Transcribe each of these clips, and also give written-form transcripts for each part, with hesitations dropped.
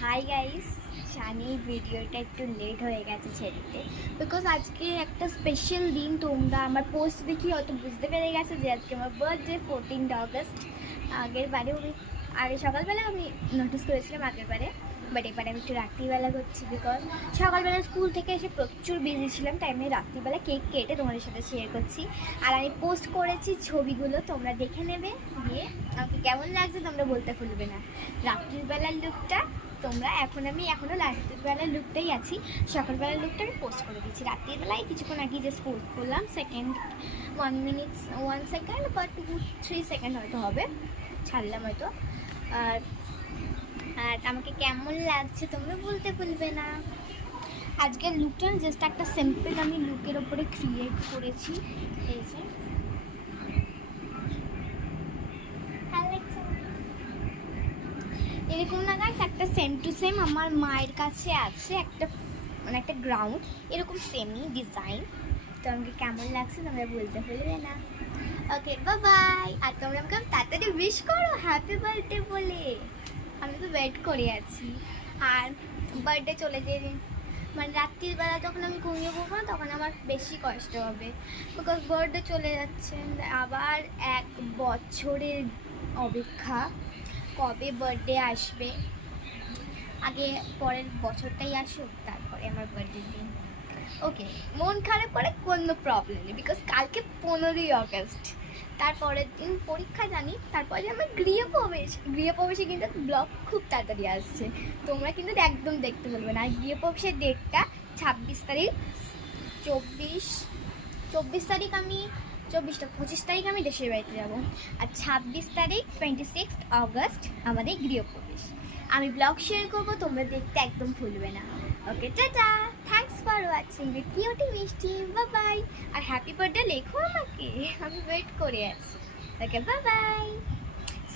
Hi guys, জানি ভিডিওটা একটু লেট হয়ে গেছে ছেড়েতে, বিকজ আজকে একটা স্পেশাল দিন। তোমরা আমার পোস্ট দেখি হয়তো বুঝতে পেরে গেছে যে আজকে আমার বার্থডে 14 আগস্ট। আগে সকালবেলা আমি নোটিস করেছিলাম আগের বারে, বাট এবারে আমি একটু রাত্রিবেলা করছি বিকজ সকালবেলা স্কুল থেকে এসে প্রচুর বিজি ছিলাম, তাই আমি রাত্রিবেলা কেক কেটে তোমাদের সাথে শেয়ার করছি। আর আমি পোস্ট করেছি ছবিগুলো, তোমরা দেখে নেবে, দিয়ে আমাকে কেমন লাগছে তোমরা বলতে ভুলবে না। রাত্রিবেলার লুকটা তোমরা আমি এখনও রাত্রিবেলার লুকটাই আছি, সকালবেলার লুকটা আমি পোস্ট করে দিচ্ছি। রাত্রিবেলায় কিছুক্ষণ আগে জাস্ট পোস্ট করলাম, 1 সেকেন্ড বা 2-3 সেকেন্ড হয়তো হবে, ছাড়লাম হয়তো। আর আর আমাকে কেমন লাগছে তোমরা বলতে ভুলবে না। আজকের লুকটা জাস্ট একটা সিম্পল আমি লুকের ওপরে ক্রিয়েট করেছি। এই যে এরকম না গাইস, একটা সেম টু সেম আমার মায়ের কাছে আছে একটা, মানে একটা গ্রাউন্ড এরকম সেমই ডিজাইন। তো আমাকে কেমন লাগছে তোমরা বলতে ভুলবে না। Okay bye. আর তোমরা আমাকে তাড়াতাড়ি উইশ করো হ্যাপি বার্থডে বলে, আমি তো ওয়েট করে আছি। আর বার্থডে চলে যেয়ে মানে রাত্রিবেলা যখন আমি ঘুমিয়ে পড়বো না তখন আমার বেশি কষ্ট হবে, বিকজ বার্থডে চলে যাচ্ছে। আবার 1 বছরের অপেক্ষা, কবে বার্থডে আসবে। আগে পরের বছরটাই আসুক, তারপরে আমার বার্থডে দিন। ওকে, মন খারাপ করে কোনো প্রবলেম নেই, বিকজ কালকে 15ই আগস্ট, তারপরের দিন পরীক্ষা জানি, তারপরে আমার গৃহপ্রবেশে কিন্তু ব্লগ খুব তাড়াতাড়ি আসছে, তোমরা কিন্তু একদম দেখতে বলবে না। আর গৃহপ্রবেশের ডেটটা 26 তারিখ, 24 তারিখ আমি 25 তারিখ আমি দেশের বাড়িতে যাবো, আর 26 তারিখ 26 আগস্ট আমাদের গৃহপ্রবেশ। আমি ব্লগ শেয়ার করবো, তোমরা দেখতে একদম ভুলবে না। ওকে tata, thanks for watching with cutie মিষ্টি, বাই। আর হ্যাপি বার্থডে লেখো আমাকে, আমি ওয়েট করে আছি। ওকে বাই,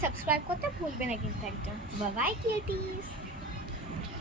সাবস্ক্রাইব করতে ভুলবে না কিন্তু একদম। Bye cuties.